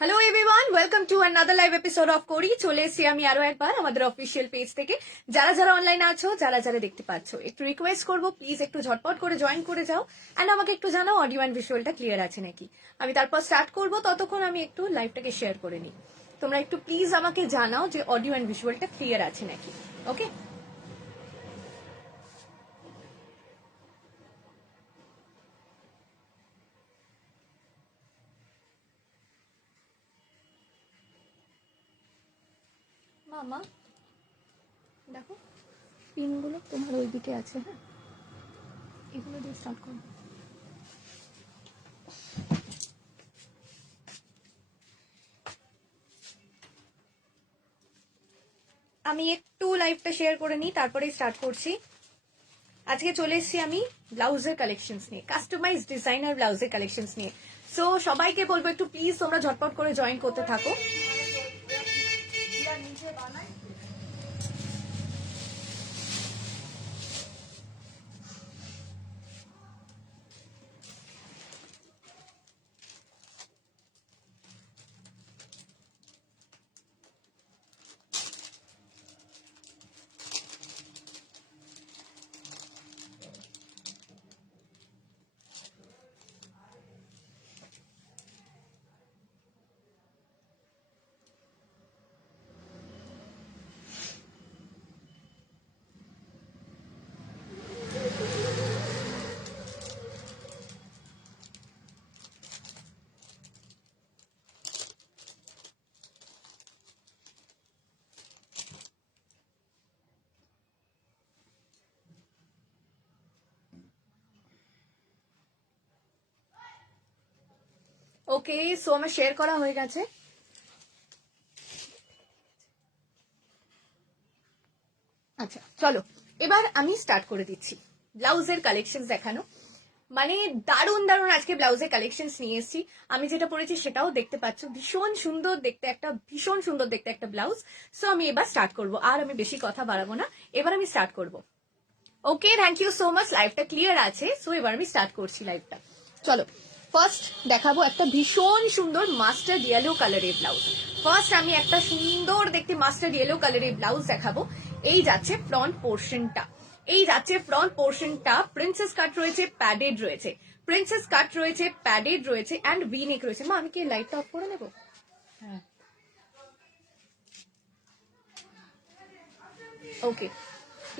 Hello everyone, welcome to another live episode of Kori. চলে এসেছি আমি আরো একবার আমাদের অফিসিয়াল পেজ থেকে। যারা যারা অনলাইনে আছো, যারা যারা দেখতে পাচ্ছ, একটু রিকোয়েস্ট করবো প্লিজ একটু ঝটপট করে জয়েন করে যাও অ্যান্ড আমাকে একটু জানাও অডিও অ্যান্ড ভিজুয়ালটা ক্লিয়ার আছে নাকি। আমি তারপর স্টার্ট করবো, ততক্ষণ আমি একটু লাইভটাকে শেয়ার করে নিই। তোমরা একটু প্লিজ আমাকে জানাও যে অডিও অ্যান্ড ভিজুয়ালটা ক্লিয়ার আছে নাকি। ওকে, মামা দেখো পিনগুলো তোমার ওইদিকে আছে। হ্যাঁ, এগুলো দিয়ে স্টার্ট করবো। আমি একটু লাইভটা শেয়ার করে নিই, তারপরেই স্টার্ট করছি। আজকে চলে এসেছি আমি ব্লাউজের কালেকশনস নিয়ে, কাস্টমাইজ ডিজাইনার ব্লাউজের কালেকশনস নিয়ে। সো সবাইকে বলবো একটু প্লিজ তোমরা ঝটপট করে জয়েন করতে থাকো। ওকে, সো আমার শেয়ার করা হয়ে গেছে। আচ্ছা চলো, এবার আমি স্টার্ট করে দিচ্ছি ব্লাউজের কালেকশন দেখানো। মানে দারুণ দারুণ আজকে ব্লাউজের কালেকশন নিয়ে এসেছি। আমি যেটা পরেছি সেটাও দেখতে পাচ্ছ, ভীষণ সুন্দর দেখতে একটা, ভীষণ সুন্দর দেখতে একটা ব্লাউজ। সো আমি এবার স্টার্ট করব, আর আমি বেশি কথা বাড়াবো না, এবার আমি স্টার্ট করব। ওকে, থ্যাংক ইউ সো মাচ। লাইভটা ক্লিয়ার আছে, সো এবার আমি স্টার্ট করছি লাইভটা। চলো, ফার্স্ট দেখাবো একটা ভীষণ সুন্দর মাস্টার্ড ইয়েলো কালারের ব্লাউজ। ফার্স্ট আমি একটা সুন্দর দেখতে মাস্টার্ড ইয়েলো কালারের ব্লাউজ দেখাবো। এই যাচ্ছে ফ্রন্ট পোর্শনটা, এই যাচ্ছে ফ্রন্ট পোর্শনটা। প্রিন্সেস কাট রয়েছে, প্যাডেড রয়েছে, প্রিন্সেস কাট রয়েছে, প্যাডেড রয়েছে অ্যান্ড ভি নেক রয়েছে। মা আমি কি লাইটটা অফ করে নেবো? হ্যাঁ, ওকে।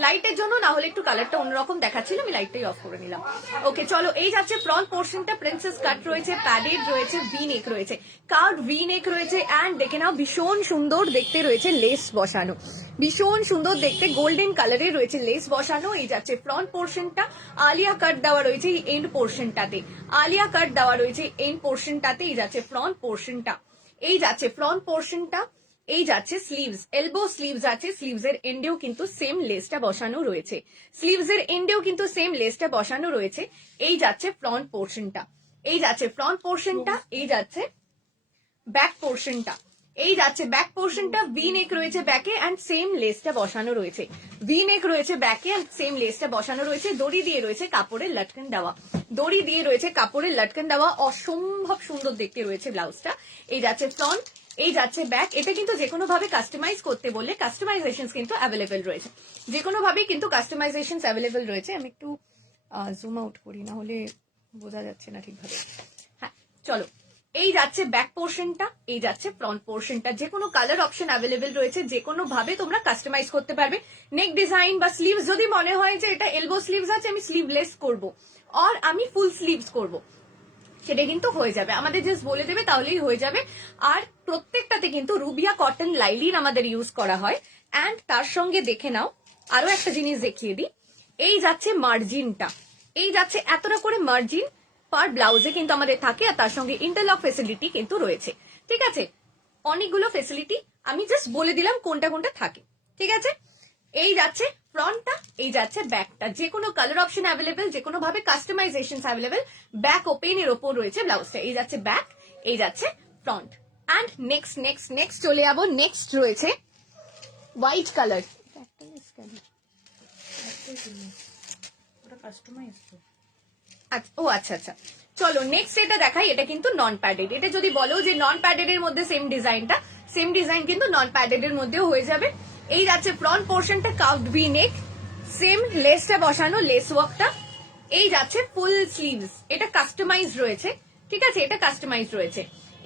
লাইটের জন্য না হলে একটু কালারটা অন্যরকম দেখাচ্ছিল, আমি লাইটটাই অফ করে নিলাম। ওকে চলো, এই যাচ্ছে ফ্রন্ট পোর্শনটা। প্রিন্সেস কাট রয়েছে, প্যাডেড রয়েছে, ভি নেক রয়েছে, কার্ড ভি নেক রয়েছে অ্যান্ড দেখে নাও ভীষণ সুন্দর দেখতে রয়েছে লেস বসানো, ভীষণ সুন্দর দেখতে গোল্ডেন কালারে রয়েছে লেস বসানো। এই যাচ্ছে ফ্রন্ট পোর্শনটা। আলিয়া কাট দেওয়া রয়েছে এই এন্ড পোর্শনটাতে, আলিয়া কাট দেওয়া রয়েছে এন্ড পোর্শনটাতে। এই যাচ্ছে ফ্রন্ট পোর্শনটা, এই যাচ্ছে ফ্রন্ট পোর্শনটা। এই যাচ্ছে স্লিভস, এলবো স্লিভস আছে, স্লিভস এর এন্ডেও কিন্তু সেম লেসটা বসানো রয়েছে, স্লিভস এর এন্ডেও কিন্তু সেম লেসটা বসানো রয়েছে। এই যাচ্ছে ফ্রন্ট পোর্শনটা, এই যাচ্ছে ফ্রন্ট পোর্শনটা। এই যাচ্ছে ব্যাক পোর্শনটা, এই যাচ্ছে ব্যাক পোর্শনটা। ভি নেক রয়েছে ব্যাকে অ্যান্ড সেম লেসটা বসানো রয়েছে, ভি নেক রয়েছে ব্যাকে অ্যান্ড সেম লেসটা বসানো রয়েছে। দড়ি দিয়ে রয়েছে কাপড়ের লটকন দেওয়া, দড়ি দিয়ে রয়েছে কাপড়ের লটকন দেওয়া। অসম্ভব সুন্দর দেখতে রয়েছে ব্লাউজটা। এই যাচ্ছে ফ্রন্ট, এই যাচ্ছে ব্যাক। এটা কিন্তু যে কোনো ভাবে কাস্টমাইজ করতে বললে কাস্টমাইজেশন কিন্তু অ্যাভেলেবেল রয়েছে, যে কোনো ভাবেই কিন্তু কাস্টমাইজেশন অ্যাভেলেবেল রয়েছে। আমি একটু জুম আউট করি, না হলে বোঝা যাচ্ছে না ঠিকভাবে। হ্যাঁ চলো, এই যাচ্ছে ব্যাক পোর্শনটা, এই যাচ্ছে ফ্রন্ট পোর্শনটা। যে কোনো কালার অপশন অ্যাভেলেবেল রয়েছে, যে কোনো ভাবে তোমরা কাস্টমাইজ করতে পারবে। নেক ডিজাইন বা স্লিভস যদি মনে হয় যে এটা এলবো স্লিভস আছে, আমি স্লিভলেস করব আর আমি ফুল স্লিভস করব, সেটা কিন্তু হয়ে যাবে। আমাদের জাস্ট বলে দেবে তাহলেই হয়ে যাবে। আর প্রত্যেকটাতে কিন্তু রুবিয়া কটন লাইলিন আমাদের ইউজ করা হয়। অ্যান্ড তার সঙ্গে দেখে নাও আরো একটা জিনিস দেখিয়ে দিই, এই যাচ্ছে মার্জিনটা, এই যাচ্ছে এতটা করে মার্জিন পার ব্লাউজে কিন্তু আমাদের থাকে। আর তার সঙ্গে ইন্টারলক ফেসিলিটি কিন্তু রয়েছে, ঠিক আছে। অনেকগুলো ফেসিলিটি আমি জাস্ট বলে দিলাম কোনটা কোনটা থাকে, ঠিক আছে। এই যাচ্ছে ফ্রন্টটা, এই যাচ্ছে ব্যাকটা। যে কোনো কালার অপশন অ্যাভেলেবেল, যে কোনো ভাবে কাস্টমাইজেশন অ্যাভেলেবেল। ব্যাক ওপেন এর ওপর রয়েছে ব্লাউজটা। এই যাচ্ছে ব্যাক, এই যাচ্ছে front. And next next next চলে যাবো, নেক্সট রয়েছে হোয়াইট কালার। ও আচ্ছা আচ্ছা, চলো নেক্সট এটা দেখাই, এটা কিন্তু নন প্যাডেড। এটা যদি বলো যে নন প্যাডেড এর মধ্যে সেম ডিজাইনটা, সেম ডিজাইন কিন্তু নন প্যাডেড এর মধ্যেও হয়ে যাবে। এই যাচ্ছে ফ্রন্ট পোর্শনটা কার্ভড ভি নেক, সেম লেসটা বসানো, লেস ওয়ার্কটা। এই যাচ্ছে ফুল স্লিভস, এটা কাস্টমাইজ রয়েছে, ঠিক আছে, এটা কাস্টমাইজ রয়েছে।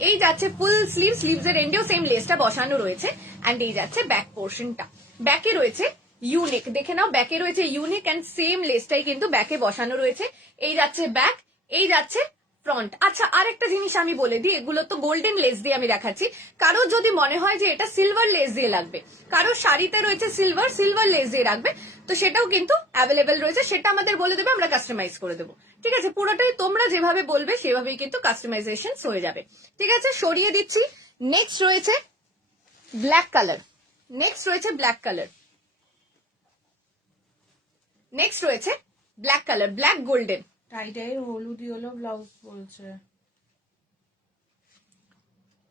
এই যাচ্ছে ফুল স্লিভ, স্লিভস এর এন্ডেও সেম লেসটা বসানো রয়েছে। অ্যান্ড এই যাচ্ছে ব্যাক পোর্শনটা, ব্যাকে রয়েছে ইউনিক, দেখে নাও ব্যাকে রয়েছে ইউনিক অ্যান্ড সেম লেসটাই কিন্তু ব্যাকে বসানো রয়েছে। এই যাচ্ছে ব্যাক, এই যাচ্ছে ফ্রন্ট। আচ্ছা আর একটা জিনিস আমি বলে দিই, এগুলো তো গোল্ডেন লেস দিয়ে আমি দেখাচ্ছি, কারো যদি মনে হয় যে এটা সিলভার লেস দিয়ে লাগবে, কারো শাড়িতে রয়েছে সিলভার, সিলভার লেস দিয়ে রাখবে, তো সেটাও কিন্তু অ্যাভেলেবেল রয়েছে, সেটা আমাদের বলে দেবে, আমরা কাস্টমাইজ করে দেবো। ঠিক আছে, পুরোটাই তোমরা যেভাবে বলবে সেভাবেই কিন্তু কাস্টমাইজেশন হয়ে যাবে। ঠিক আছে, সরিয়ে দিচ্ছি। নেক্সট রয়েছে ব্ল্যাক কালার, নেক্সট রয়েছে ব্ল্যাক কালার, নেক্সট রয়েছে black colour, black golden. Tie dye হলুদ ইয়েলো ব্লাউজ বলছে,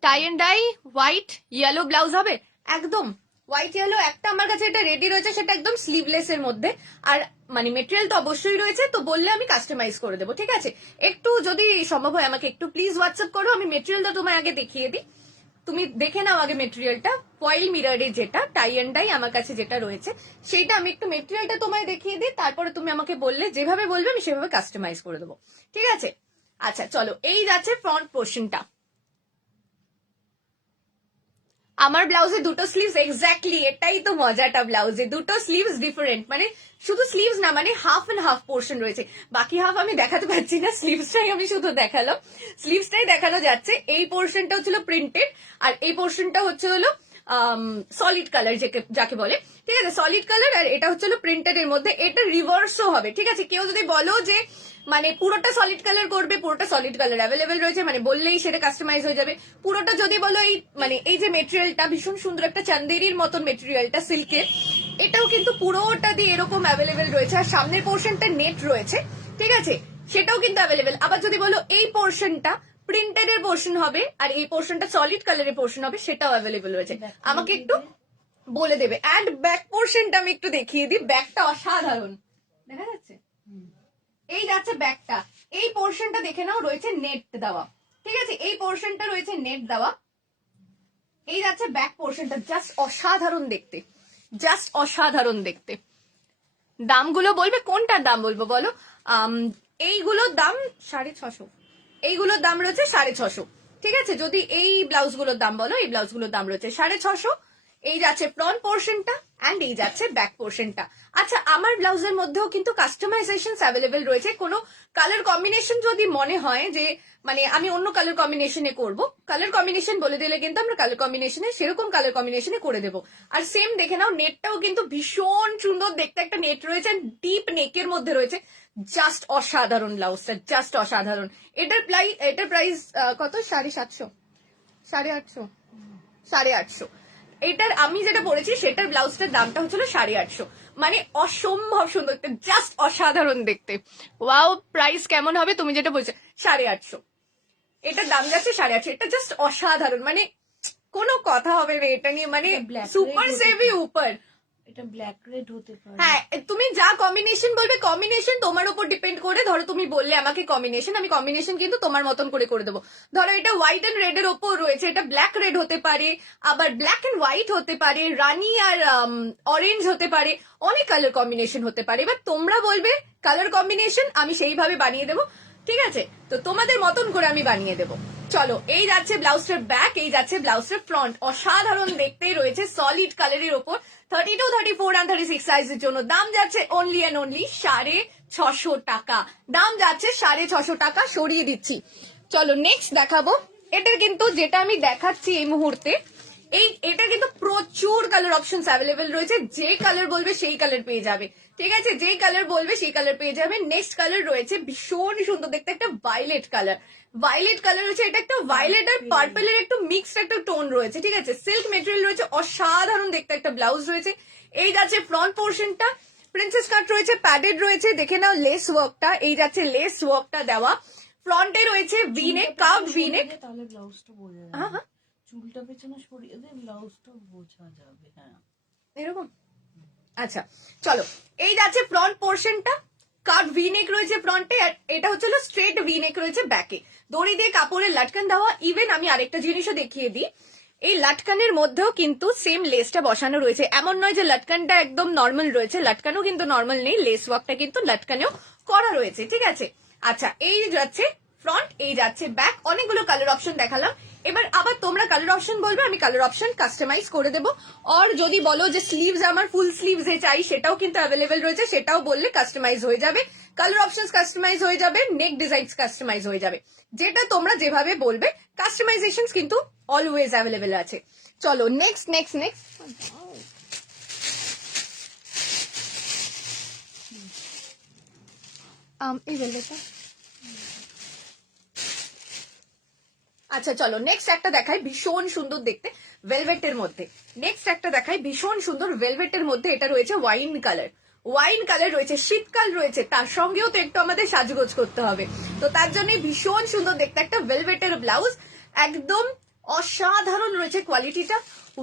tie and dye white yellow blouse হবে একদম হোয়াইট ইয়েলো। একটা আমার কাছে এটা রেডি রয়েছে, সেটা একদম স্লিভলেস এর মধ্যে, আর মানে মেটেরিয়াল তো অবশ্যই রয়েছে, তো বললে আমি কাস্টমাইজ করে দেবো। ঠিক আছে, একটু যদি সম্ভব হয় আমাকে একটু প্লিজ হোয়াটসঅ্যাপ করো, আমি মেটেরিয়ালটা তোমায় আগে দেখিয়ে দিই, তুমি দেখে নাও আগে মেটেরিয়ালটা। ফয়েল মিররে যেটা টাই এন্ড ডাই আমার কাছে যেটা রয়েছে, সেইটা আমি একটু মেটেরিয়ালটা তোমায় দেখিয়ে দিই, তারপরে তুমি আমাকে বললে, যেভাবে বলবে আমি সেভাবে কাস্টমাইজ করে দেবো। ঠিক আছে, আচ্ছা চলো, এই যাচ্ছে ফ্রন্ট পোর্শনটা। আমার ব্লাউজে দুটো স্লিভস, এক্স্যাক্টলি এটাই তো মজাটা, ব্লাউজে দুটো স্লিভস ডিফারেন্ট, মানে শুধু স্লিভস না, মানে হাফ এন্ড হাফ পোর্শন রয়েছে, বাকি হাফ আমি দেখাতে পারছি না, স্লিভসটাই আমি শুধু দেখালাম, স্লিভসটাই দেখানো যাচ্ছে। এই পোর্শনটা হচ্ছিল প্রিন্টেড, আর এই পোর্শনটা হচ্ছে হলো সলিড কালার যাকে বলে। ঠিক আছে, সলিড কালার, আর এটা হচ্ছে প্রিন্টেড এর মধ্যে, এটা রিভার্সও হবে। ঠিক আছে, কেউ যদি বলো যে মানে পুরোটা সলিড কালার করবে, পুরোটা সলিড কালার অ্যাভেলেবেল রয়েছে, মানে বললেই সেটা কাস্টমাইজ হয়ে যাবে। পুরোটা যদি বলো এই মানে এই যে মেটেরিয়ালটা ভীষণ সুন্দর একটা চান্দেরির মতন মেটেরিয়ালটা সিল্কের, এটাও কিন্তু পুরোটা দিয়ে এরকম অ্যাভেলেবেল রয়েছে, আর সামনের পোর্শনটা নেট রয়েছে। ঠিক আছে, সেটাও কিন্তু অ্যাভেলেবেল। আবার যদি বলো এই পোর্শনটা প্রিন্টেড এর পোর্শন হবে, আর এই পোর্শনটা সলিড কালারের পোর্শন হবে, সেটাও অ্যাভেলেবেল রয়েছে, আমাকে একটু বলে দেবে। অ্যান্ড ব্যাক পোর্শনটা আমি একটু দেখিয়ে দিই, ব্যাকটা অসাধারণ দেখা যাচ্ছে। এই যাচ্ছে ব্যাকটা, এই পোর্শনটা দেখে নাও রয়েছে নেট দেওয়া। ঠিক আছে, এই পোর্শনটা রয়েছে নেট দেওয়া। এই যাচ্ছে ব্যাক পোর্শনটা, জাস্ট অসাধারণ দেখতে, জাস্ট অসাধারণ দেখতে। দামগুলো বলবে, কোনটার দাম বলবো বলো? এইগুলোর দাম 650, এইগুলোর দাম রয়েছে 650। ঠিক আছে, যদি এই ব্লাউজগুলোর দাম বলো, এই ব্লাউজগুলোর দাম রয়েছে 650। এই যাচ্ছে ফ্রন্ট পোর্শনটা অ্যান্ড এই যাচ্ছে ব্যাক পোর্শনটা। আচ্ছা, আমার ব্লাউজের মধ্যেও কিন্তু কাস্টমাইজেশন অ্যাভেলেবেল রয়েছে। কোনো কালার কম্বিনেশন যদি মনে হয় যে মানে আমি অন্য কালার কম্বিনেশনে করব, কালার কম্বিনেশন বলে দিলে কিন্তু আমরা কালার কম্বিনেশনে সেরকম কালার কম্বিনেশনে করে দেবো। আর সেম দেখে নাও, নেটটাও কিন্তু ভীষণ সুন্দর দেখতে একটা নেট রয়েছে, ডিপ নেকের মধ্যে রয়েছে, জাস্ট অসাধারণ ব্লাউজটা, জাস্ট অসাধারণ। এটার প্রাইস কত? 750, 850, 850। এটার আমি যেটা পরেছি সেটার ব্লাউজটার দামটা হচ্ছিল 850, মানে অসম্ভব সুন্দর দেখতে, জাস্ট অসাধারণ দেখতে। ওয়াও, প্রাইস কেমন হবে তুমি যেটা বলছো? 850, এটার দাম যাচ্ছে 850। এটা জাস্ট অসাধারণ, মানে কোনো কথা হবে না এটা নিয়ে, মানে সুপার সেভি উপর। এটা ব্ল্যাক রেড হতে পারে। হ্যাঁ, তুমি যা কম্বিনেশন বলবে, কম্বিনেশন তোমার উপর ডিপেন্ড করে। ধরো তুমি বললে আমাকে কম্বিনেশন, আমি কম্বিনেশন কিন্তু তোমার মতন করে দেবো। ধরো এটা হোয়াইট এন্ড রেড এর ওপর রয়েছে, এটা ব্ল্যাক রেড হতে পারে, আবার ব্ল্যাক এন্ড হোয়াইট হতে পারে, রানি আর অরেঞ্জ হতে পারে, অনেক কালার কম্বিনেশন হতে পারে। এবার তোমরা বলবে কালার কম্বিনেশন, আমি সেইভাবে বানিয়ে দেবো। ঠিক আছে, তো তোমাদের মতন করে আমি বানিয়ে দেবো। চলো, এই যাচ্ছে ব্লাউজটার ব্যাক, এই যাচ্ছে ব্লাউজটার ফ্রন্ট, অসাধারণ দেখতেই রয়েছে, সলিড কালারের ওপর। 32, 34 and 36 সাইজের জন্য দাম যাচ্ছে অনলি অ্যান্ড অনলি 650 টাকা, দাম যাচ্ছে 650 টাকা। সরিয়ে দিচ্ছি। চলো নেক্সট দেখাবো। এটার কিন্তু যেটা আমি দেখাচ্ছি এই মুহূর্তে, এটা কিন্তু প্রচুর কালার অপশনস অ্যাভেলেবেল রয়েছে, যে কালার বলবে সেই কালার পেয়ে যাবে। ঠিক আছে, যেই কালার বলবে সেই কালার পেয়ে যাবে। নেক্সট কালার রয়েছে ভীষণ সুন্দর দেখতে, একটা ভায়োলেট কালার, ভায়োলেট কালার রয়েছে, এটা একটা ভায়োলেট আর পার্পেলের একটু মিক্সড একটা টোন রয়েছে। ঠিক আছে, সিল্ক মেটেরিয়াল রয়েছে, অসাধারণ দেখতে একটা ব্লাউজ রয়েছে। এই যাচ্ছে ফ্রন্ট পোর্শনটা, প্রিন্সেস কাট রয়েছে, প্যাডেড রয়েছে, দেখে নাও লেস ওয়ার্কটা, এই যাচ্ছে লেস ওয়ার্কটা দেওয়া। ফ্রন্টে রয়েছে ভিনেক, কার্ভ ভিনেক। তাহলে ব্লাউজটা বোঝা যাবে। হ্যাঁ হ্যাঁ, চুলটা পেছনে সরিয়ে দিয়ে ব্লাউজটা বোঝা যাবে। হ্যাঁ, এরকম। আচ্ছা চলো, এই যাচ্ছে ফ্রন্ট পোর্শনটা, কাট ভি নেক রয়েছে ফ্রন্টে, আর এটা হচ্ছে স্ট্রেট ভি নেক রয়েছে ব্যাকে। দড়ি দিয়ে কাপড়ের লাটকান দেওয়া। ইভেন আমি আরেকটা জিনিসও দেখিয়ে দিই, এই লাটকানের মধ্যেও কিন্তু সেম লেসটা বসানো রয়েছে। এমন নয় যে লাটকানটা একদম নর্মাল রয়েছে, লাটকানও কিন্তু নর্মাল নেই, লেস ওয়ার্কটা কিন্তু লাটকানেও করা রয়েছে, ঠিক আছে। আচ্ছা, এই যাচ্ছে ফ্রন্ট, এই যাচ্ছে ব্যাক। অনেকগুলো কালার অপশন দেখালাম, এবার আবার তোমরা কালার অপশন বলবে, আমি কালার অপশন কাস্টমাইজ করে দেবো। আর যদি বলো যে স্লিভস আমার ফুল স্লিভস এ চাই, সেটাও কিন্তু অ্যাভেলেবেল রয়েছে, সেটাও বললে কাস্টমাইজ হয়ে যাবে। কালার অপশন কাস্টমাইজ হয়ে যাবে, নেক ডিজাইনস কাস্টমাইজ হয়ে যাবে, যেটা তোমরা যেভাবে বলবে। কাস্টমাইজেশন কিন্তু অলওয়েজ অ্যাভেলেবেল আছে। চলো নেক্সট নেক্সট নেক্সট। এই ভেলভেটটা, আচ্ছা চলো নেক্সট একটা দেখাই, ভীষণ সুন্দর দেখতে ভেলভেটের মধ্যে। নেক্সট একটা দেখাই ভীষণ সুন্দর ভেলভেটের মধ্যে, এটা রয়েছে ওয়াইন কালার। ওয়াইন কালার রয়েছে, শীতকাল রয়েছে, তার সঙ্গেও তো একটু আমাদের সাজগোজ করতে হবে, তো তার জন্য ভীষণ সুন্দর দেখতে একটা ভেলভেটের ব্লাউজ, একদম অসাধারণ রয়েছে কোয়ালিটিটা,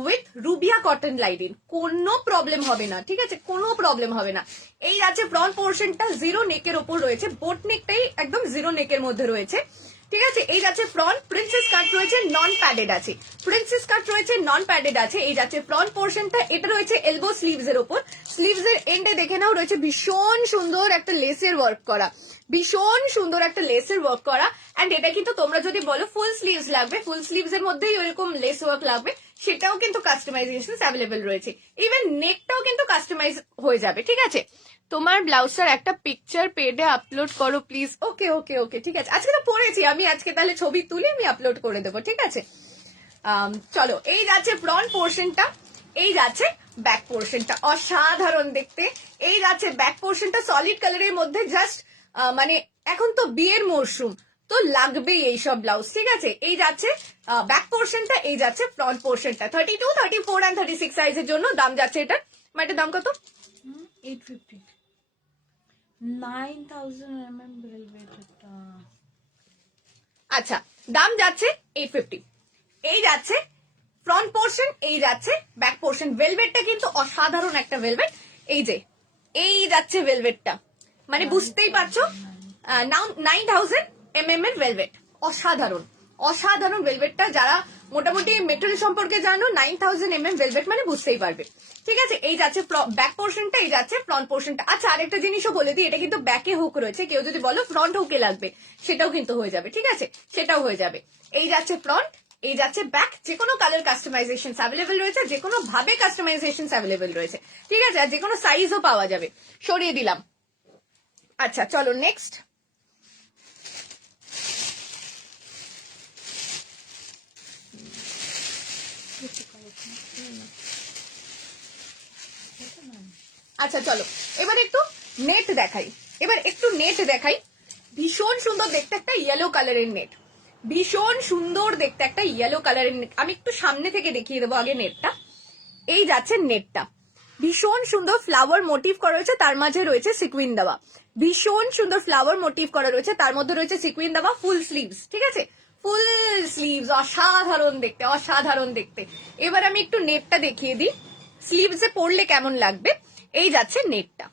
উইথ রুবিয়া কটন লাইনিং, কোনো প্রবলেম হবে না, ঠিক আছে, কোনো প্রবলেম হবে না। এই আছে ফ্রন্ট পোর্শনটা জিরো নেকের ওপর রয়েছে, বোট নেকটাই একদম জিরো নেকের মধ্যে রয়েছে, ঠিক আছে। এই যাচ্ছে ফ্রন্ট, প্রিন্সেস কাট রয়েছে, নন প্যাডেড আছে, প্রিন্সেস কাট রয়েছে, নন প্যাডেড আছে। এই যাচ্ছে ফ্রন্ট পোর্শনটা, এটা রয়েছে এলবো স্লিভস এর ওপর, স্লিভস এর এন্ডে দেখে নাও রয়েছে ভীষণ সুন্দর একটা লেসের ওয়ার্ক করা, ভীষণ সুন্দর একটা লেসের ওয়ার্ক করা। এন্ড এটা কিন্তু তোমরা যদি বলো ফুল স্লিভস লাগবে, ফুল স্লিভস এর মধ্যেই ওইরকম লেস ওয়ার্ক লাগবে, সেটাও কিন্তু কাস্টমাইজেশন অ্যাভেলেবেল রয়েছে। ইভেন নেকটাও কিন্তু কাস্টমাইজ হয়ে যাবে, ঠিক আছে। তোমার ব্লাউজটার একটা পিকচার পেডে আপলোড করো প্লিজ। ওকে ওকে ওকে, ঠিক আছে, আজকে তো পড়েছি আমি, আজকে তাহলে ছবি তুলে আমি আপলোড করে দেবো, ঠিক আছে। চলো, এই যাচ্ছে ফ্রন্ট পোর্শনটা, এই যাচ্ছে ব্যাক পোর্শনটা, অসাধারণ দেখতে। এই যাচ্ছে ব্যাক পোর্শনটা সলিড কালারের মধ্যে, জাস্ট মানে এখন তো বিয়ের মরশুম, তো লাগবেই এইসব ব্লাউজ, ঠিক আছে। এই যাচ্ছে ব্যাক পোর্শনটা, এই যাচ্ছে ফ্রন্ট পোর্শনটা। 32, 34 and 36 সাইজের জন্য দাম যাচ্ছে এটা, এটার দাম কত? 850, 9000 velvet এটা। আচ্ছা, দাম যাচ্ছে 850। এই যাচ্ছে ফ্রন্ট পোর্শন, এই যাচ্ছে ব্যাক পোর্শন। ভেলভেটটা কিন্তু অসাধারণ একটা ভেলভেট, এই যে এই যাচ্ছে ভেলভেটটা, মানে বুঝতেই পারছো 9000 mm এর ভেলভেট, অসাধারণ অসাধারণ ভেলভেটটা। যারা মোটামুটি মেটেরিয়াল সম্পর্কে জানো, 9000 mm ভেলভেট মানে বুঝতেই পারবে, ঠিক আছে। এই যাচ্ছে ব্যাক পোর্শনটা, এই যাচ্ছে ফ্রন্ট পোর্শনটা। আচ্ছা, আরেকটা জিনিসও বলে দিই, এটা কিন্তু ব্যাকে হুক রয়েছে, কেউ যদি বলো ফ্রন্ট হুকে লাগবে, সেটাও কিন্তু হয়ে যাবে, ঠিক আছে, সেটাও হয়ে যাবে। এই যাচ্ছে ফ্রন্ট, এই যাচ্ছে ব্যাক, যে কোনো কালার কাস্টমাইজেশন অ্যাভেলেবেল রয়েছে, যে কোনো ভাবে কাস্টমাইজেশন অ্যাভেলেবেল রয়েছে, ঠিক আছে, আর যে কোনো সাইজও পাওয়া যাবে। সরিয়ে দিলাম। আচ্ছা চলো নেক্সট। আচ্ছা চলো, এবার একটু নেট দেখাই, এবার একটু নেট দেখাই। ভীষণ সুন্দর দেখতে একটা ইয়েলো কালারের নেট, ভীষণ সুন্দর দেখতে একটা ইয়েলো কালারের নেট। আমি একটু সামনে থেকে দেখিয়ে দেবো আগে নেটটা। এই যাচ্ছে নেটটা, ভীষণ সুন্দর ফ্লাওয়ার মোটিভ করা রয়েছে, তার মাঝে রয়েছে সিকুইন দেওয়া, ভীষণ সুন্দর ফ্লাওয়ার মোটিভ করা রয়েছে, তার মধ্যে রয়েছে সিকুইন দেওয়া, ফুল স্লিভস, ঠিক আছে, ফুল স্লিভস, অসাধারণ দেখতে অসাধারণ দেখতে। এবার আমি একটু নেটটা দেখিয়ে দিই, স্লিভসে পরলে কেমন লাগবে। এই যাচ্ছে নেটটা,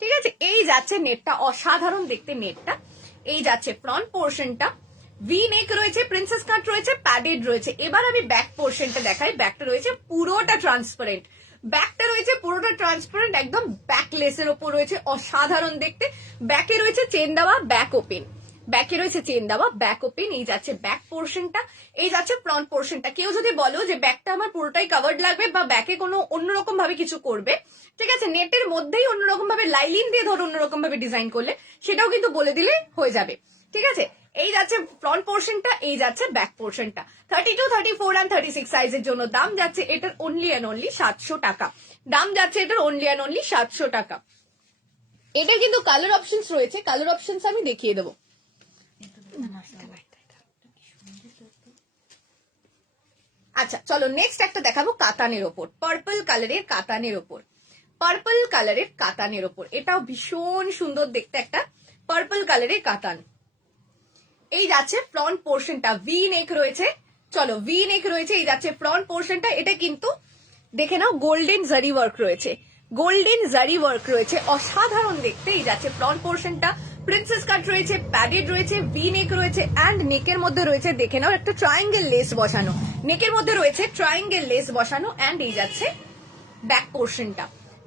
ঠিক আছে, এই যাচ্ছে নেটটা, অসাধারণ দেখতে নেটটা। এই যাচ্ছে ফ্রন্ট পোর্শনটা, ভি নেক রয়েছে, প্রিন্সেস কাট রয়েছে, প্যাডেড রয়েছে। এবার আমি ব্যাক পোর্শনটা দেখাই, ব্যাকটা রয়েছে পুরোটা ট্রান্সপারেন্ট, ব্যাকটা রয়েছে পুরোটা ট্রান্সপারেন্ট, একদম ব্যাক লেসের ওপর রয়েছে, অসাধারণ দেখতে। ব্যাকে রয়েছে চেন দেওয়া, ব্যাক ওপেন, ব্যাকে রয়েছে চেন দেওয়া, ব্যাক ওপেন। এই যাচ্ছে ব্যাক পোর্শনটা, এই যাচ্ছে ফ্রন্ট পোর্শনটা। কেউ যদি বলো যে ব্যাকটা আমার পুরোটাই কাভার্ড লাগবে, বা ব্যাকে কোনো অন্যরকম ভাবে কিছু করবে, ঠিক আছে, নেটের মধ্যেই অন্যরকম ভাবে লাইলিন দিয়ে ধরো অন্যরকম ভাবে ডিজাইন করলে, সেটাও কিন্তু বলে দিলে হয়ে যাবে, ঠিক আছে। এই যাচ্ছে ফ্রন্ট পোর্শনটা, এই যাচ্ছে ব্যাক পোর্শনটা। 32, 34 and 36 সাইজের জন্য দাম যাচ্ছে এটার অনলি অ্যান্ড অনলি 700 টাকা, দাম যাচ্ছে এটার অনলি অ্যান্ড অনলি 700 টাকা। এটার কিন্তু কালার অপশনস রয়েছে, কালার অপশনস আমি দেখিয়ে দেবো। আচ্ছা চলো নেক্সট একটা দেখাবো কাতানের ওপর, পার্পল কালারের কাতানের ওপর, পার্পল কালারের কাতানের ওপর। এটাও ভীষণ সুন্দর দেখতে একটা পার্পল কালারের কাতান। এই যাচ্ছে ফ্রন্ট পোর্শনটা, ভি নেক রয়েছে, চলো ভি নেক রয়েছে, এই যাচ্ছে ফ্রন্ট পোর্শনটা। এটা কিন্তু দেখে নাও গোল্ডেন জারি ওয়ার্ক রয়েছে, গোল্ডেন জারি ওয়ার্ক রয়েছে, অসাধারণ দেখতে। এই যাচ্ছে ফ্রন্ট পোর্শনটা, প্রিন্সেস কাট রয়েছে, প্যাডেড রয়েছে, ভি নেক রয়েছে, অ্যান্ড নেকের মধ্যে রয়েছে দেখে নাও একটা ট্রায়াঙ্গেল লেস বসানো। নেকের মধ্যে রয়েছে ট্রায়াঙ্গেল লেস বসানো, অ্যান্ড এই যাচ্ছে ব্যাক পোর্শনটা,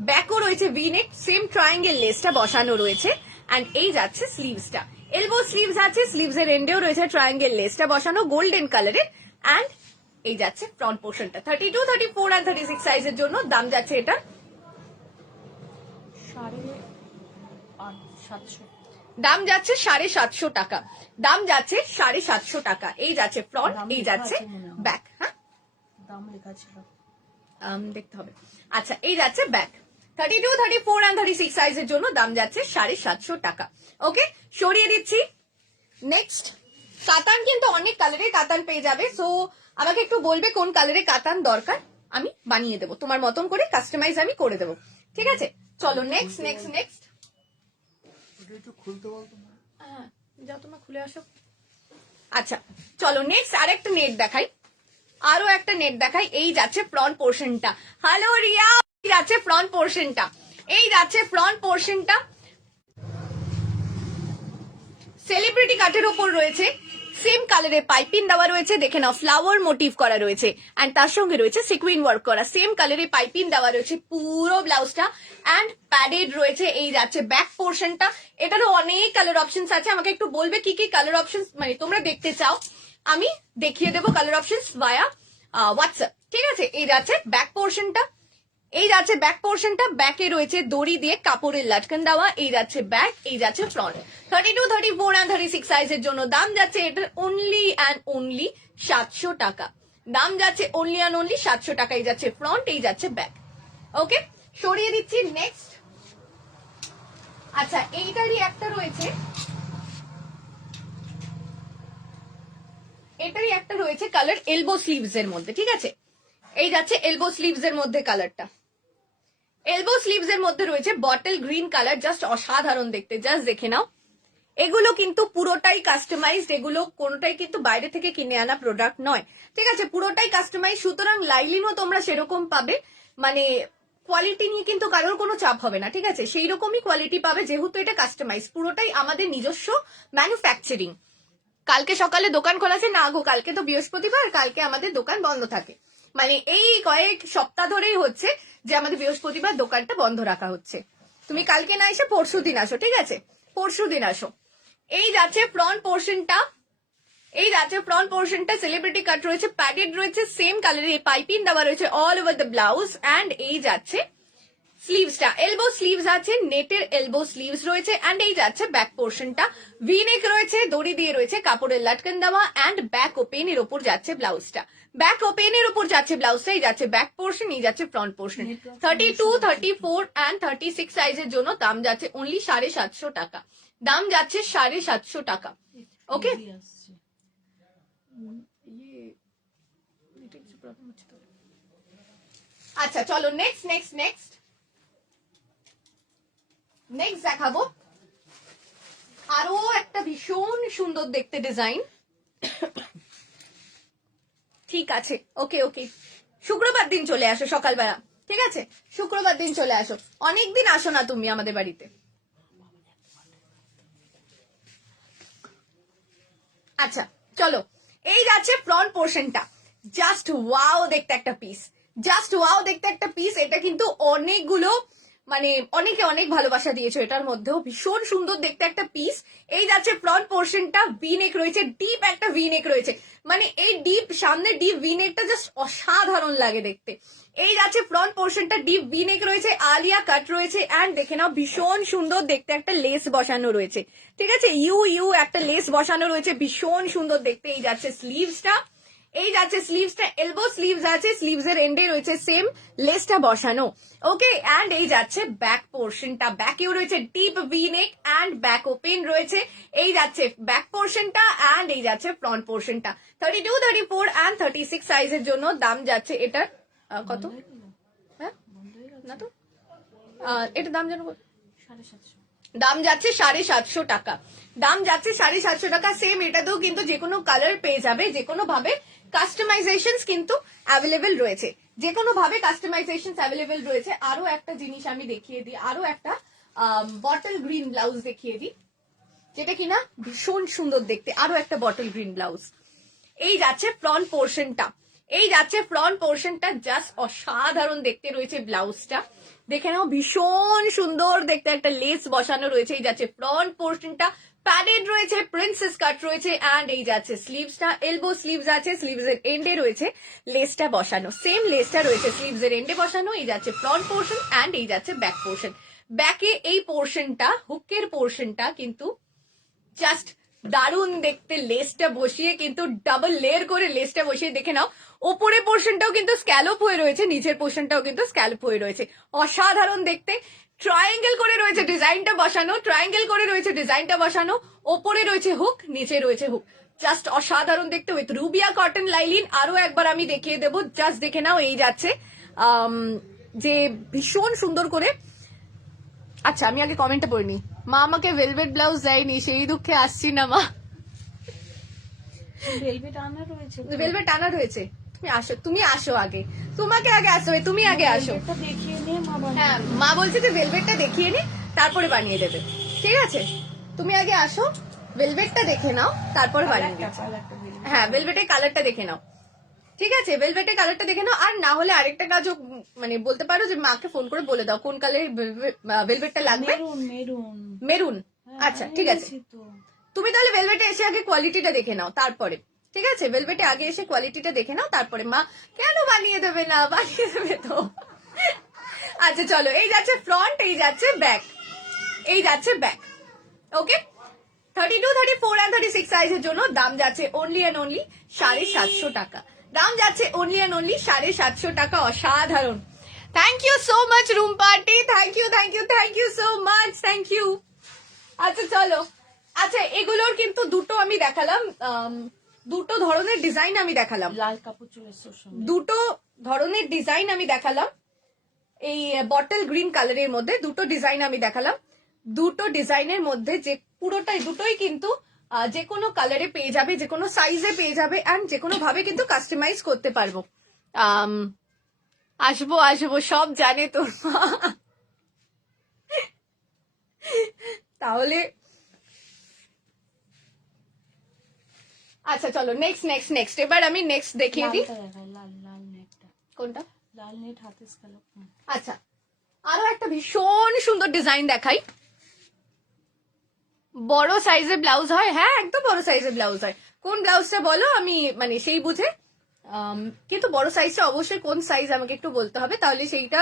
ব্যাকও রয়েছে ভি নেক, সেম ট্রায়াঙ্গেল লেসটা বসানো রয়েছে, অ্যান্ড এই যাচ্ছে স্লিভসটা, এলবো স্লিভস আছে, স্লিভস এর এন্ডেও রয়েছে ট্রায়াঙ্গেল লেসটা বসানো গোল্ডেন কালারের, অ্যান্ড এই যাচ্ছে ফ্রন্ট পোর্শনটা। 32, 34 আর 36 সাইজের জন্য দাম যাচ্ছে এটা 750 দাম যাচ্ছে 750 টাকা, দাম যাচ্ছে 750 টাকা। এই যাচ্ছে ফ্রন্ট, দাম এই লেখা যাচ্ছে আছে মনে হয়। ব্যাক। হ্যাঁ দাম লেখা ছিল। দেখতে হবে। আচ্ছা এই যাচ্ছে ব্যাক, 32, 34 আর 36 সাইজের জন্য দাম যাচ্ছে 750 টাকা। ওকে, সরিয়ে দিচ্ছি। নেক্সট, কাতান কিন্তু অনেক কালারের কাতান পেয়ে যাবে, সো আমাকে একটু বলবে কোন কালারের কাতান দরকার, আমি বানিয়ে দেবো তোমার মতন করে, কাস্টমাইজ আমি করে দেবো, ঠিক আছে? চলো নেক্সট নেক্সট নেক্সট। হ্যাঁ যাও তোমার খুলে আসো। আচ্ছা চলো নেক্সট আরেকটা নেট দেখাই, আরো একটা নেট দেখাই। এই যাচ্ছে ফ্রন্ট পোর্শনটা, হ্যালো রিয়া, এই যাচ্ছে ফ্রন্ট পোর্শনটা, এই যাচ্ছে ফ্রন্ট পোর্শনটা, সেলিব্রিটি কাটের উপর রয়েছে, সেম কালারের পাইপিং দেওয়া রয়েছে, দেখে নাও ফ্লাওয়ার মোটিভ করা রয়েছে, এন্ড তার সঙ্গে রয়েছে সিকুইন ওয়ার্ক করা, সেম কালারের পাইপিং দেওয়া রয়েছে পুরো ব্লাউজটা, এন্ড প্যাডেড রয়েছে। এই যাচ্ছে ব্যাক পোর্শনটা, এটারও অনেক কালার অপশনস আছে, আমাকে একটু বলবে কি কি কালার অপশনস মানে তোমরা দেখতে চাও, আমি দেখিয়ে দেবো কালার অপশনস ভায়া হোয়াটসঅ্যাপ, ঠিক আছে? এই যাচ্ছে ব্যাক পোর্শনটা, এই যাচ্ছে ব্যাক পোর্শনটা, ব্যাকে রয়েছে দড়ি দিয়ে কাপড়ের লাটকান দেওয়া, এই যাচ্ছে ব্যাক, এই যাচ্ছে ফ্রন্ট। 32, 34 and 36 সাইজের জন্য দাম যাচ্ছে এটার অনলি অ্যান্ড অনলি 700 টাকা, দাম যাচ্ছে অনলি অ্যান্ড অনলি 700 টাকা। এই যাচ্ছে ফ্রন্ট, এই যাচ্ছে ব্যাক। ওকে, সরিয়ে দিচ্ছি। নেক্সট, আচ্ছা এইটারই একটা রয়েছে, এটারই একটা রয়েছে কালার এলবো স্লিভস এর মধ্যে, ঠিক আছে? এই যাচ্ছে এলবো স্লিভস এর মধ্যে কালারটা, এলবো স্লিভস এর মধ্যে রয়েছে বটল গ্রিন কালার, জাস্ট অসাধারণ দেখতে, জাস্ট দেখে নাও। এগুলো কিন্তু পুরোটাই কাস্টমাইজড, এগুলো কোনোটাই কিন্তু বাইরে থেকে কিনে আনা প্রোডাক্ট নয়, ঠিক আছে? পুরোটাই কাস্টমাইজ, সুতরাং লাইলিনও তোমরা সেরকম পাবে, মানে কোয়ালিটি নিয়ে কিন্তু কারোর কোনো চাপ হবে না, ঠিক আছে? সেই রকমই কোয়ালিটি পাবে, যেহেতু এটা কাস্টমাইজ, পুরোটাই আমাদের নিজস্ব ম্যানুফ্যাকচারিং। কালকে সকালে দোকান খোলা আছে না গো, কালকে তো বৃহস্পতিবার, কালকে আমাদের দোকান বন্ধ থাকে, মানে এই কয়েক সপ্তাহ ধরেই হচ্ছে যে আমাদের বৃহস্পতিবার দোকানটা বন্ধ রাখা হচ্ছে। তুমি কালকে না এসে পরশু দিন আসো, ঠিক আছে? পরশু দিন আসো। এই যাচ্ছে ফ্রন্ট পোর্শনটা, এই যাচ্ছে ফ্রন্ট পোর্শনটা, সেলিব্রিটি কাট রয়েছে, প্যাডেড রয়েছে, সেম কালারের পাইপিং দেওয়া রয়েছে all over the blouse, and এই যাচ্ছে স্লিভসটা, এলবো স্লিভস আছে, নেটের এলবো স্লিভস রয়েছে, অ্যান্ড এই যাচ্ছে ব্যাক পোর্শনটা, ভি নেক রয়েছে, দড়ি দিয়ে রয়েছে কাপড়ের লাটকান দেওয়া, অ্যান্ড ব্যাক ওপেন এর উপর যাচ্ছে ব্লাউজটা, ব্যাক ওপেন এর উপর যাচ্ছে ব্লাউজটা, এই যাচ্ছে ব্যাক পোর্শন, এই যাচ্ছে ফ্রন্ট পোর্শন। 32, 34 and 36 সাইজের জন্য দাম যাচ্ছে অনলি 750 টাকা, দাম যাচ্ছে 750 টাকা। ওকে, আচ্ছা চলো নেক্সট নেক্সট নেক্সট নেক্সট দেখাবো আরো একটা ভীষণ সুন্দর দেখতে ডিজাইন। ঠিক আছে, ওকে ওকে, শুক্রবার দিন চলে আসো সকালবেলা, ঠিক আছে? শুক্রবার দিন চলে আসো, অনেকদিন আসো না তুমি আমাদের বাড়িতে। আচ্ছা চলো, এই যাচ্ছে ফ্রন্ট পোর্শনটা, জাস্ট ওয়াও দেখতে একটা পিস, জাস্ট ওয়াও দেখতে একটা পিস। এটা কিন্তু অনেকগুলো মানে অনেকে অনেক ভালোবাসা দিয়েছো, এটার মধ্যেও ভীষণ সুন্দর দেখতে একটা পিস। এই যাচ্ছে ফ্রন্ট পোর্শনটা, ভি নেক রয়েছে, ডিপ একটা ভি নেক রয়েছে, মানে এই ডিপ সামনে ডিপ ভি নেকটা জাস্ট অসাধারণ লাগে দেখতে। এই যাচ্ছে ফ্রন্ট পোর্শনটা, ডিপ ভি নেক রয়েছে, আলিয়া কাট রয়েছে, এন্ড দেখে নাও ভীষণ সুন্দর দেখতে একটা লেস বসানো রয়েছে, ঠিক আছে? ইউ ইউ একটা লেস বসানো রয়েছে, ভীষণ সুন্দর দেখতে। এই যাচ্ছে স্লিভসটা, এই যাচ্ছে স্লিভসটা, এলবো স্লিভস আছে, স্লিভস এর এন্ডে রয়েছে সেম লেসটা বসানো। ওকে, এন্ড এই যাচ্ছে ব্যাক পোর্শনটা, ব্যাকেও রয়েছে deep V neck and back open রয়েছে। এই যাচ্ছে ব্যাক পোর্শনটা, এন্ড এই যাচ্ছে ফ্রন্ট পোর্শনটা। 32, 34 and 36 সাইজের জন্য দাম যাচ্ছে এটার কত? হ্যাঁ না তো, এটা দাম জানো? 750। দাম যাচ্ছে 750 টাকা, দাম যাচ্ছে 750 টাকা। সেম এটাতেও কিন্তু যে কোনো কালার পেয়ে যাবে, যে কোনো ভাবে কাস্টমাইজেশন কিন্তু অ্যাভেলেবেল রয়েছে। যে কোনো ভাবে কাস্টমাইজেশন অ্যাভেলেবেল রয়েছে। আরো একটা জিনিস আমি দেখিয়ে দিই, আরো একটা বটল গ্রিন ব্লাউজ দেখিয়ে দিই, যেটা কিনা ভীষণ সুন্দর দেখতে। আরো একটা বটল গ্রিন ব্লাউজ। এই যাচ্ছে ফ্রন্ট পোর্শনটা, এই যাচ্ছে ফ্রন্ট পোর্শনটা, জাস্ট অসাধারণ দেখতে রয়েছে ব্লাউজটা। দেখে নাও, ভীষণ সুন্দর দেখতে, একটা লেস বসানো রয়েছে। এই যাচ্ছে ফ্রন্ট পোর্শনটা, প্যাডেড রয়েছে, প্রিন্সেস কাট রয়েছে, অ্যান্ড এই যাচ্ছে স্লিভসটা, এলবো স্লিভস আছে, স্লিভস এর এন্ডে রয়েছে লেসটা বসানো, সেম লেসটা রয়েছে স্লিভস এর এন্ডে বসানো। এই যাচ্ছে ফ্রন্ট পোর্শন, অ্যান্ড এই যাচ্ছে ব্যাক পোর্শন। ব্যাকে এই পোর্শনটা, হুকের পোর্শনটা কিন্তু জাস্ট দারুণ দেখতে, লেসটা বসিয়ে কিন্তু ডাবল লেয়ার করে লেসটা বসিয়ে দেখে নাও। ওপরের পোর্শনটাও কিন্তু স্ক্যালপ হয়ে রয়েছে, নিচের পোর্শনটাও কিন্তু স্ক্যালপ হয়ে রয়েছে, অসাধারণ দেখতে। ট্রায়াঙ্গেল করে রয়েছে ডিজাইনটা বসানো, ট্রায়াঙ্গেল করে রয়েছে ডিজাইনটা বসানো, ওপরে রয়েছে হুক, নিচে রয়েছে হুক, জাস্ট অসাধারণ দেখতে উইথ রুবিয়া কটন লাইলিন। আরো একবার আমি দেখিয়ে দেবো, জাস্ট দেখে নাও। এই যাচ্ছে যে ভীষণ সুন্দর করে। আচ্ছা, আমি আগে কমেন্টটা পড়িনি। মা আমাকে ভেলভেট ব্লাউজ দেয়নি, সেই দুঃখে আসছি না মা। ভেলভেট আনা রয়েছে, ভেলভেট আনা রয়েছে, তুমি আসো, তুমি আসো আগে, তোমাকে আগে আসতে হবে, তুমি আগে আসো। ভেলভেটটা দেখিয়ে নে মা বানিয়ে হ্যাঁ, মা বলছে যে ভেলভেটটা দেখিয়ে নি, তারপরে বানিয়ে দেবে, ঠিক আছে? তুমি আগে আসো, ভেলভেটটা দেখে নাও, তারপরে বানিয়ে দিচ্ছি। কালারটা velvet। হ্যাঁ, ভেলভেটের কালারটা দেখে নাও, ঠিক আছে? ভেলভেটের কালারটা দেখে নাও। আর না হলে আরেকটা কাজও মানে বলতে পারো যে মাকে ফোন করে বলে দাও কোন কালারের ভেলভেটটা লাগবে। Maroon maroon. মেরুন, হ্যাঁ, আচ্ছা ঠিক আছে। এনেছি তো। তুমি তাহলে ভেলভেটে এসে আগে কোয়ালিটিটা দেখে নাও, তারপরে, ঠিক আছে? ভেলভেটে আগে এসে কোয়ালিটিটা দেখে নাও, তারপরে। মা কেন বানিয়ে দেবে না, বানিয়ে দেবে তো। আচ্ছা চলো, এই যাচ্ছে ফ্রন্ট, এই যাচ্ছে ব্যাক, এই যাচ্ছে ব্যাক। ওকে, 32, 34 and 36 সাইজের জন্য দাম যাচ্ছে অনলি অ্যান্ড অনলি 750 টাকা। দাম যাচ্ছে অনলি অ্যান্ড অনলি 750 টাকা। অসাধারণ। Thank you so much room party, thank you thank you thank you so much, thank you. আচ্ছা চলো, আচ্ছা এগুলোর কিন্তু দুটো আমি দেখালাম, দুটো ধরনের ডিজাইন আমি দেখালাম, লাল কাপড় চলে এসছে ওর সঙ্গে। দুটো ধরনের ডিজাইন আমি দেখালাম। এই বটল গ্রিন কালারের মধ্যে দুটো ডিজাইন আমি দেখালাম। দুটো ডিজাইনের মধ্যে যে পুরোটাই, দুটোই কিন্তু যে কোনো কালারে পেয়ে যাবে, যে কোনো সাইজে পেয়ে যাবে, অ্যান্ড যে কোনো ভাবে কিন্তু কাস্টমাইজ করতে পারবো। আসবো আসবো, সব জানে তোর মা। তাহলে আচ্ছা চলো, নেক্সট নেক্সট নেক্সট, এবার আমি নেক্সট দেখিয়ে দিই। লালটা দেখাই, লাল লাল নেটটা। কোনটা? লাল নেট হাতে স্ক্যালপ। আচ্ছা, আরো একটা ভীষণ সুন্দর ডিজাইন দেখাই। বড় সাইজের ব্লাউজ হয়, হ্যাঁ একদম বড় সাইজের ব্লাউজ হয়। কোন ব্লাউজটা বলো, আমি মানে সেই বুঝে, কিন্তু বড় সাইজটা অবশ্যই কোন সাইজ আমাকে একটু বলতে হবে, তাহলে সেইটা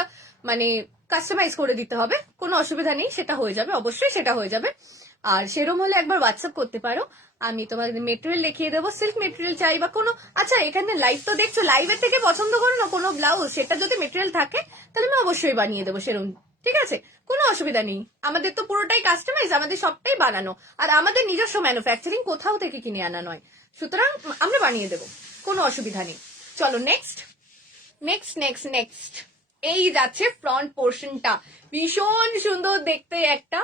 মানে কাস্টমাইজ করে দিতে হবে। কোনো অসুবিধা নেই, সেটা হয়ে যাবে, অবশ্যই সেটা হয়ে যাবে। আর সেরম হলে একবার হোয়াটসঅ্যাপ করতে পারো, আমি তোমাদের মেটেরিয়াল দেখিয়ে দেবো, সিল্ক মেটেরিয়াল চাই বা কোনো। আচ্ছা, এখানে লাইভ তো দেখছো, লাইভের থেকে পছন্দ করো না কোনো ব্লাউজ, সেটা যদি মেটেরিয়াল থাকে তাহলে আমি অবশ্যই বানিয়ে দেবো সেরম, ঠিক আছে? কোনো অসুবিধা নেই, আমাদের তো পুরোটাই কাস্টমাইজ, আমাদের সবটাই বানানো, আর আমাদের নিজস্ব ম্যানুফ্যাকচারিং, কোথাও থেকে কিনে আনা নয়, সুতরাং আমরা বানিয়ে দেবো, কোনো অসুবিধা নেই। চলো নেক্সট নেক্সট নেক্সট নেক্সট, এই যাচ্ছে ফ্রন্ট পোর্শনটা, ভীষণ সুন্দর দেখতে, একটা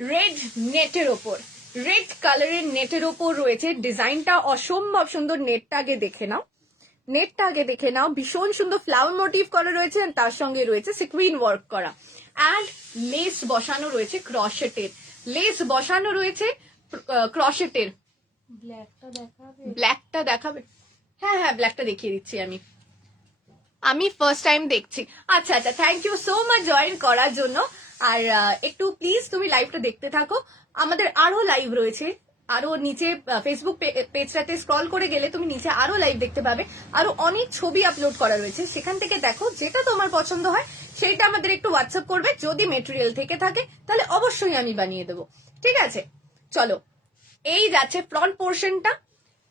রেড নেটের ওপর, রেড কালারের নেটের ওপর রয়েছে ডিজাইনটা, অসম্ভব সুন্দর। নেটটা আগে দেখে নাও, নেটটা আগে দেখে নাও, ভীষণ সুন্দর ফ্লাওয়ার মোটিভ করা রয়েছে, আর তার সঙ্গে রয়েছে সিকুইন ওয়ার্ক করা, অ্যান্ড লেস বসানো রয়েছে ক্রশেটের, লেস বসানো রয়েছে ক্রশেটের। ব্ল্যাকটা দেখাবে? ব্ল্যাকটা দেখাবে? হ্যাঁ হ্যাঁ, ব্ল্যাকটা দেখিয়ে দিচ্ছি আমি ফার্স্ট টাইম দেখছি। আচ্ছা আচ্ছা, thank you so much join করার জন্য। আর একটু প্লিজ তুমি লাইভটা দেখতে থাকো, আমাদের আরো লাইভ রয়েছে, আরো নিচে ফেসবুক পেজটাতে স্ক্রল করে গেলে তুমি নিচে আরো লাইভ দেখতে পাবে, আরো অনেক ছবি আপলোড করা রয়েছে, সেখান থেকে দেখো, যেটা তোমার পছন্দ হয় সেইটা আমাদের একটু হোয়াটসঅ্যাপ করবে, যদি মেটেরিয়াল থেকে থাকে তাহলে অবশ্যই আমি বানিয়ে দেবো, ঠিক আছে? চলো, এই যাচ্ছে ফ্রন্ট পোর্শনটা,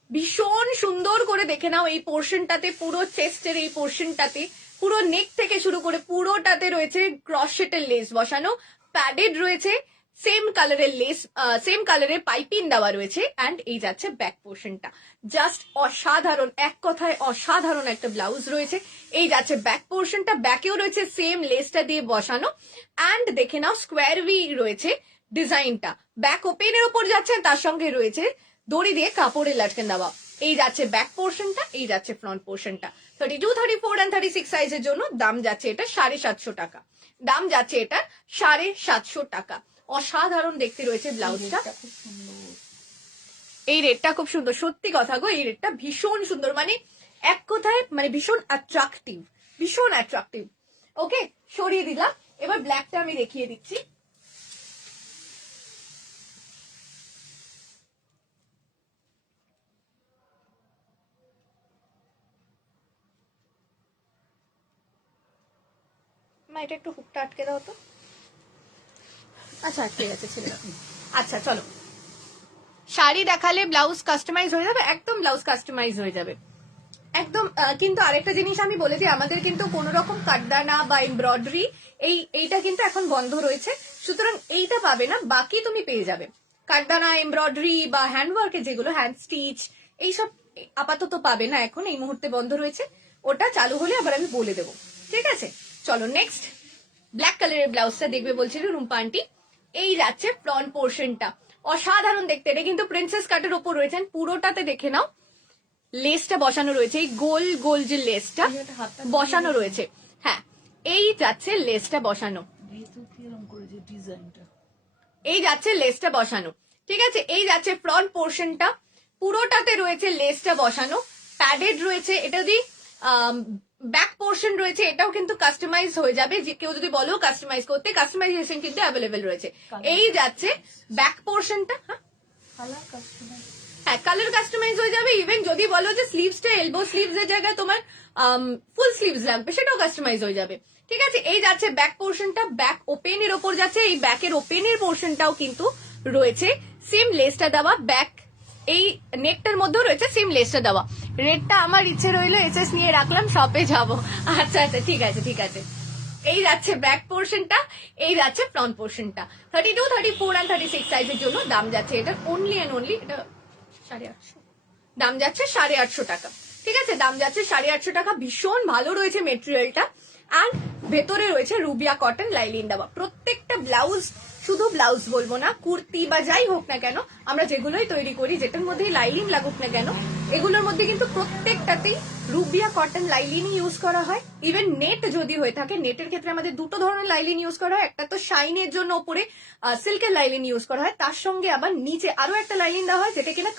ভীষণ সুন্দর করে দেখে নাও। এই পোর্শনটাতে, পুরো চেস্টের এই পোর্শনটাতে, পুরো নেক থেকে শুরু করে পুরোটাতে রয়েছে ক্রসশেটের লেস বসানো, প্যাডেড রয়েছে, সেম কালারের লেস, সেম কালারের পাইপিং দেওয়া রয়েছে, অ্যান্ড এই যাচ্ছে ব্যাক পোর্শনটা, জাস্ট অসাধারণ, এক কথায় অসাধারণ একটা ব্লাউজ রয়েছে। এই যাচ্ছে ব্যাক পোর্শনটা, ব্যাকেও রয়েছে সেম লেসটা দিয়ে বসানো, অ্যান্ড দেখে নাও স্কোয়ার ভি রয়েছে ডিজাইনটা, ব্যাক ওপেনের উপর যাচ্ছে, তার সঙ্গে রয়েছে দড়ি দিয়ে কাপড়ে লাটকেন দেওয়া। এই যাচ্ছে ব্যাক পোর্শনটা, এই যাচ্ছে ফ্রন্ট পোর্শনটা। 32, 34 and 36 সাইজের জন্য দাম যাচ্ছে এটা 750 টাকা। দাম যাচ্ছে এটা 750 টাকা। অসাধারণ দেখতে রয়েছে ব্লাউজটা। খুব সুন্দর। এই রেটটা খুব সুন্দর, সত্যি কথা গো, এই রেটটা ভীষণ সুন্দর, মানে এক কথায় মানে ভীষণ অ্যাট্রাকটিভ, ভীষণ অ্যাট্রাকটিভ। ওকে, সরিয়ে দিলাম। এবার ব্ল্যাকটা আমি দেখিয়ে দিচ্ছি। মা এটা একটু হুকটা আটকে দাও তো। আচ্ছা আটকে গেছে, ছেড়ে দাও। আচ্ছা চলো, শাড়ি দেখালে ব্লাউজ কাস্টমাইজ হয়ে যাবে, একদম ব্লাউজ কাস্টমাইজ হয়ে যাবে একদম। কিন্তু আরেকটা জিনিস আমি বলে দিই, আমাদের কিন্তু কোনো রকম কাটদানা বা এমব্রয়ডারি এইটা কিন্তু এখন বন্ধ রয়েছে, সুতরাং এইটা পাবে না, বাকি তুমি পেয়ে যাবে। কাটদানা, এমব্রয়ডারি বা হ্যান্ডওয়ার্কের যেগুলো হ্যান্ড স্টিচ এইসব আপাতত পাবে না, এখন এই মুহূর্তে বন্ধ রয়েছে। ওটা চালু হলে আবার আমি বলে দেবো, ঠিক আছে? চলো নেক্সট ব্ল্যাক কালারের ব্লাউজটা দেখবে বলছিল রুম্পা আন্টি। এই যাচ্ছে ফ্রন্ট পোর্শনটা, অসাধারণ দেখতে। এটা কিন্তু প্রিন্সেস কাটের ওপর রয়েছেন, পুরোটাতে দেখে নাও লেসটা বসানো রয়েছে, এই গোল গোল যে লেসটা বসানো রয়েছে। হ্যাঁ, এই যাচ্ছে লেসটা বসানো, এই যাচ্ছে লেসটা বসানো, ঠিক আছে? এই যাচ্ছে ফ্রন্ট পোর্শনটা, পুরোটাতে রয়েছে লেসটা বসানো, প্যাডেড রয়েছে। এটা যদি ব্যাক পোর্শন রয়েছে, এটাও কিন্তু কাস্টমাইজ হয়ে যাবে, যে কেউ যদি বলো কাস্টমাইজ করতে, কাস্টমাইজেশন কিন্তু অ্যাভেলেবেল রয়েছে। এই যাচ্ছে ব্যাক পোর্শনটা। হ্যাঁ, কালার কাস্টমাইজ হয়ে যাবে। ইভেন যদি বলো যে স্লিভসটা এলবো স্লিভস এর জায়গায় তোমার ফুল স্লিভস লাগবে, সেটাও কাস্টমাইজ হয়ে যাবে, ঠিক আছে? এই যাচ্ছে ব্যাক পোর্শনটা, ব্যাক ওপেন এর ওপর যাচ্ছে। এই ব্যাকের ওপেনের পোর্শনটাও কিন্তু রয়েছে সেম লেসটা দেওয়া, ব্যাক এই নেকটার মধ্যেও রয়েছে সেম লেসটা দেওয়া। রেটটা আমার ইচ্ছে রইলো এসএস নিয়ে রাখলাম, শপে যাব। আচ্ছা আচ্ছা, ঠিক আছে ঠিক আছে। এই যাচ্ছে ব্যাক পোর্শনটা, এই যাচ্ছে ফ্রন্ট পোর্শনটা। 32, 34 and 36 সাইজের জন্য দাম যাচ্ছে এটা অনলি এন্ড অনলি এটা 850, দাম যাচ্ছে 850 টাকা, ঠিক আছে? দাম যাচ্ছে 850 টাকা। ভীষণ ভালো রয়েছে মেটেরিয়ালটা, আর ভেতরে রয়েছে রুবিয়া কটন লাইলিন দেওয়া। প্রত্যেকটা ব্লাউজ, শুধু ব্লাউজ বলবো না, কুর্তি বা যাই হোক না কেন, আমরা যেগুলোই তৈরি করি, যেটার মধ্যে লাইলিন লাগুক না কেন, এগুলোর মধ্যে কিন্তু প্রত্যেকটাতেই রুবিয়া কটন লাইলিনই ইউজ করা হয়। ইভেন নেট যদি হয়ে থাকে, নেটের ক্ষেত্রে আমাদের দুটো ধরনের লাইলিন ইউজ করা হয়। একটা তো শাইনের জন্য উপরে সিল্কের লাইলিন ইউজ করা হয়, তার সঙ্গে আবার নিচে আরো একটা লাইলিন দেওয়া হয়, যেটা কিনা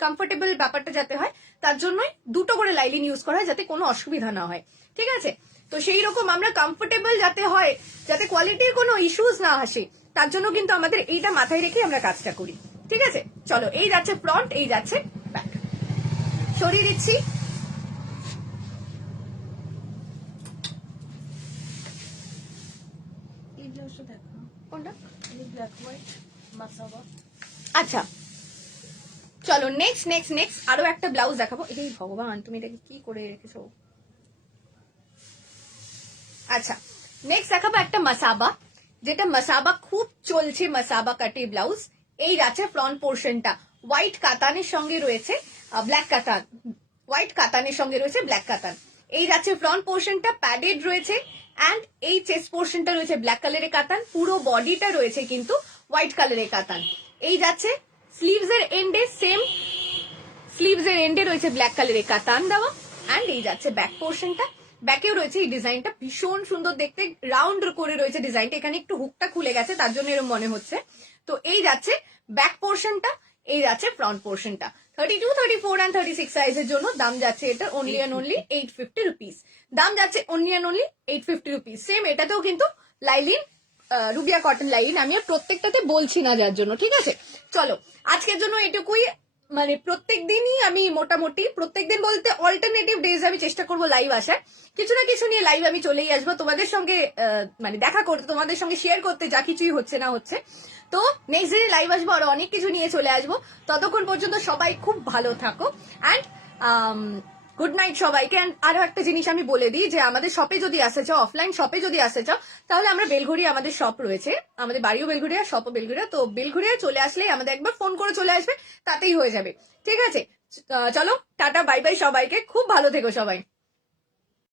কমফোর্টেবল ব্যাপারটা যাতে হয় তার জন্যই দুটো করে লাইলিন ইউজ করা হয়, যাতে কোনো অসুবিধা না হয়, ঠিক আছে? তো সেই রকম আমরা কমফোর্টেবল যাতে হয়, যাতে কোয়ালিটির কোনো ইস্যুস না আসে, তার জন্য কিন্তু আমাদের এইটা মাথায় রেখে আমরা কাজটা করি, ঠিক আছে? চলো, এই যাচ্ছে ফ্রন্ট, এই যাচ্ছে ব্যাক। সরিয়ে দিচ্ছি। কোনটা? আচ্ছা চলো নেক্সট নেক্সট নেক্সট আরো একটা ব্লাউজ দেখাবো। এই ভগবান, তুমি এটাকে কি করে রেখেছো? আচ্ছা, নেক্সট দেখাবো একটা মাসাবা, যেটা মাসাবা খুব চলছে, মাসাবা কাটি ব্লাউজ। এই যাচ্ছে ফ্রন্ট পোর্শনটা, হোয়াইট কাতানের সঙ্গে রয়েছে ব্ল্যাক কাতান, হোয়াইট কাতানের সঙ্গে রয়েছে ব্ল্যাক কাতান। এই যাচ্ছে ফ্রন্ট পোর্শনটা, প্যাডেড রয়েছে, অ্যান্ড এই চেস্ট পোর্শনটা রয়েছে ব্ল্যাক কালারের কাতান, পুরো বডিটা রয়েছে কিন্তু হোয়াইট কালারের কাতান। এই যাচ্ছে স্লিভস এর এন্ডে, সেম স্লিভস এর এন্ডে রয়েছে ব্ল্যাক কালারের কাতান দেওয়া, অ্যান্ড এই যাচ্ছে ব্যাক পোর্শনটা, ব্যাকেও রয়েছে এই ডিজাইনটা, ভীষণ সুন্দর দেখতে, রাউন্ড করে রয়েছে ডিজাইনটা। এখানে একটু হুকটা খুলে গেছে, তার জন্য এরকম মনে হচ্ছে। তো এই যাচ্ছে ব্যাক পোর্শনটা, এই যাচ্ছে ফ্রন্ট পোর্শনটা। 32, 34 and 36 সাইজের জন্য দাম যাচ্ছে এটা অনলি অ্যান্ড অনলি 850 রুপিস। দাম যাচ্ছে only and only 850 rupees. Same এটাতেও কিন্তু লাইলিন, রুবিয়া কটন লাইলিন, আমি আর প্রত্যেকটাতে বলছি না যার জন্য, ঠিক আছে? চলো, আজকের জন্য এটুকুই। মানে প্রত্যেক দিনই আমি মোটামুটি, প্রত্যেক দিন বলতে অল্টারনেটিভ ডেজ আমি চেষ্টা করবো লাইভ আসার, কিছু না কিছু নিয়ে লাইভ আমি চলেই আসবো তোমাদের সঙ্গে, মানে দেখা করতে, তোমাদের সঙ্গে শেয়ার করতে যা কিছুই হচ্ছে না হচ্ছে। তো নেক্সট দিনে লাইভ আসবো, আর অনেক কিছু নিয়ে চলে আসবো। ততক্ষণ পর্যন্ত সবাই খুব ভালো থাকো, অ্যান্ড গুড নাইট সবাইকে। অ্যান্ড আরো একটা জিনিস আমি বলে দিই, যে আমাদের শপে যদি আসতে চাও, অফলাইন শপে যদি আসতে চাও, তাহলে আমরা বেলঘড়িয়া, আমাদের শপ রয়েছে, আমাদের বাড়িও বেলঘড়িয়া, শপও বেলঘড়িয়া। তো বেলঘড়িয়া চলে আসলেই আমাদের একবার ফোন করে চলে আসবে, তাতেই হয়ে যাবে, ঠিক আছে? চলো, টাটা, বাই বাই সবাইকে, খুব ভালো থেকো সবাই।